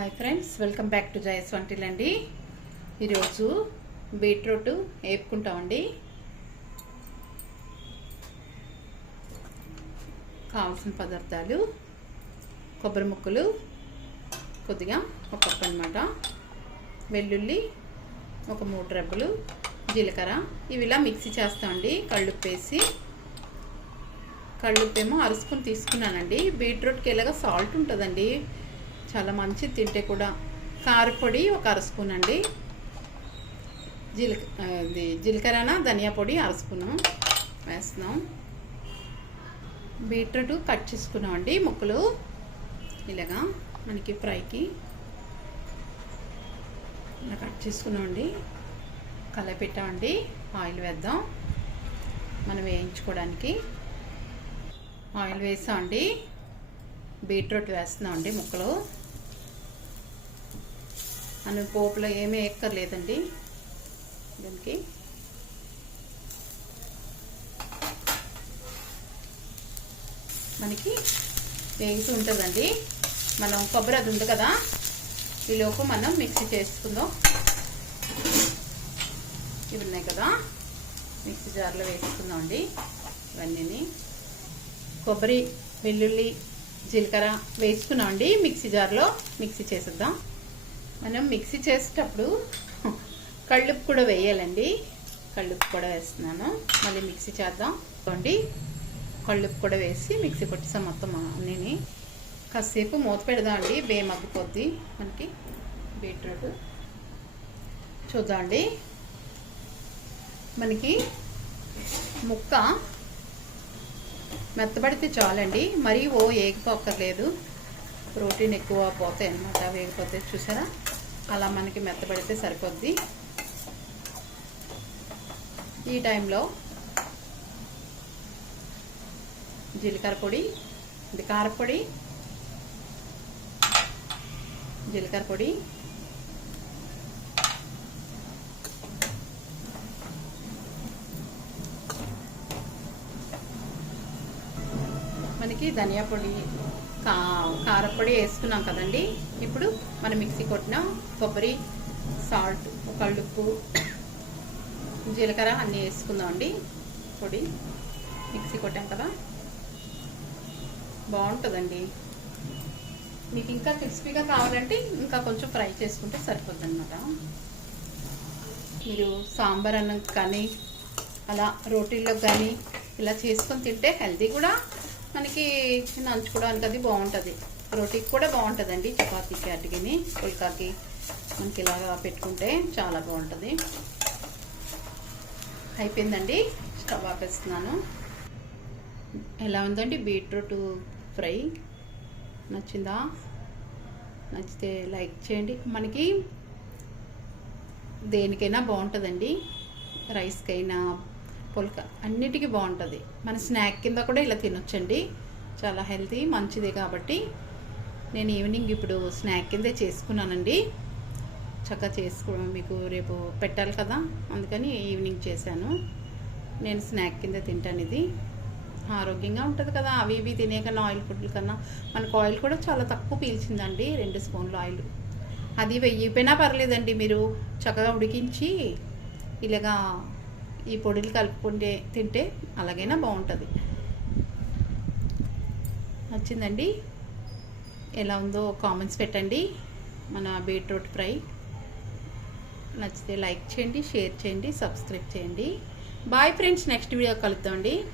Hi friends welcome back to జయస్ వంటిల్ అండి. ఈరోజు బీట్రూట్ వేపుకుంటామండి కావాల్సిన పదార్థాలు కొబ్బరి ముక్కలు కొద్దిగా ఒక కప్పు అనమాట వెల్లుల్లి ఒక మూడు రెబ్బలు జీలకర్ర ఇవి ఇలా మిక్సీ చేస్తామండి కళ్ళుప్పేసి కళ్ళుప్పేమో అరుసుకుని తీసుకున్నానండి. బీట్రూట్కి ఇలాగ సాల్ట్ ఉంటుందండి. చాలా మంచిది తింటే కూడా కారపొడి ఒక అర స్పూన్ అండి. జీలక ఇది జీలకర్రన ధనియా పొడి అర స్పూను వేస్తున్నాం. బీట్రూట్ కట్ చేసుకున్నాం అండి ముక్కలు. ఇలాగా మనకి ఫ్రైకి ఇలా కట్ చేసుకున్నామండి కలపెట్టామండి ఆయిల్ వేద్దాం. మనం వేయించుకోవడానికి ఆయిల్ వేసామండి బీట్రూట్ వేస్తున్నామండి ముక్కలు. మనం పోపులో ఏమీ ఎక్కర్లేదండి దానికి. మనకి వేగుతూ ఉంటుందండి. మనం కొబ్బరి అది ఉంది కదా ఈలోపు మనం మిక్సీ చేసుకుందాం. ఇవి ఉన్నాయి కదా మిక్సీ జార్లో వేసుకుందాం అండి ఇవన్నీ కొబ్బరి వెల్లుల్లి జీలకర్ర వేసుకున్నామండి. మిక్సీ జార్లో మిక్సీ చేసేద్దాం. మనం మిక్సీ చేసేటప్పుడు కళ్ళుప్పు కూడా వేయాలండి. కళ్ళుప్పు కూడా వేస్తున్నాను. మళ్ళీ మిక్సీ చేద్దాం. చూడండి. కళ్ళుప్పు కూడా వేసి మిక్సీ కొట్టేసాం మొత్తం అన్నీ కాసేపు మూత పెడదాం అండి. బేమ్ అగ్గిపోద్ది మనకి. బీట్రూట్. చూద్దామండి. మనకి ముక్క మెత్తబడితే చాలండి. మరీ ఓ ఏగిపోక్కర్లేదు ప్రోటీన్ ఎక్కువ పోతాయి అనమాట వేగిపోతే చూసారా? అలా మనకి మెత్తబడితే సరిపోద్ది. ఈ టైంలో జీలకర్ర పొడి ఇది కారపొడి జీలకర్ర పొడి మనకి ధనియా పొడి కా కారపొడి వేసుకున్నాం కదండి. ఇప్పుడు మనం మిక్సీ కొట్టిన కొబ్బరి సాల్ట్ కళ్ళుప్పు జీలకర్ర అన్నీ వేసుకుందామండి పొడి మిక్సీ కొట్టాం కదా. బాగుంటుందండి. మీకు ఇంకా క్రిస్పీగా కావాలంటే ఇంకా కొంచెం ఫ్రై చేసుకుంటే సరిపోద్ది అనమాట మీరు సాంబార్ అన్నం కానీ అలా రోటీల్లో కానీ ఇలా చేసుకొని తింటే హెల్తీ కూడా. మనకి నంచుకోవడానికి అది బాగుంటుంది. రోటీకి కూడా బాగుంటుందండి చపాతీకి అటుకిని పుల్కాకి. మనకి ఇలాగా పెట్టుకుంటే చాలా బాగుంటుంది. అయిపోయిందండి స్టవ్ ఆపేస్తున్నాను. ఎలా ఉందండి బీట్రూట్ ఫ్రై? నచ్చిందా? నచ్చితే లైక్ చేయండి. మనకి దేనికైనా బాగుంటుందండి. రైస్కైనా పుల్క అన్నిటికీ బాగుంటుంది. మన స్నాక్ కింద కూడా ఇలా తినొచ్చండి. చాలా హెల్తీ మంచిదే కాబట్టి నేను ఈవినింగ్ ఇప్పుడు స్నాక్ కిందే చేసుకున్నానండి. చక్కగా చేసుకో మీకు రేపు పెట్టాలి కదా? అందుకని ఈవినింగ్ చేశాను. నేను స్నాక్ కింద తింటాను ఇది. ఆరోగ్యంగా ఉంటుంది కదా? అవి ఇవి తినే కన్నా ఆయిల్ ఫుడ్ల కన్నా మనకు ఆయిల్ కూడా చాలా తక్కువ పీల్చిందండి. రెండు స్పూన్లు ఆయిల్. అది వెయ్యిపోయినా పర్లేదండి మీరు చక్కగా ఉడికించి ఇలాగా ఈ పొడిలు కలుపుకుంటే తింటే అలాగైనా బాగుంటుంది. నచ్చిందండి? ఎలా ఉందో కామెంట్స్ పెట్టండి. మన బీట్రూట్ ఫ్రై. నచ్చితే లైక్ చేయండి షేర్ చేయండి సబ్స్క్రైబ్ చేయండి. బాయ్ ఫ్రెండ్స్ నెక్స్ట్ వీడియో కలుద్దామండి.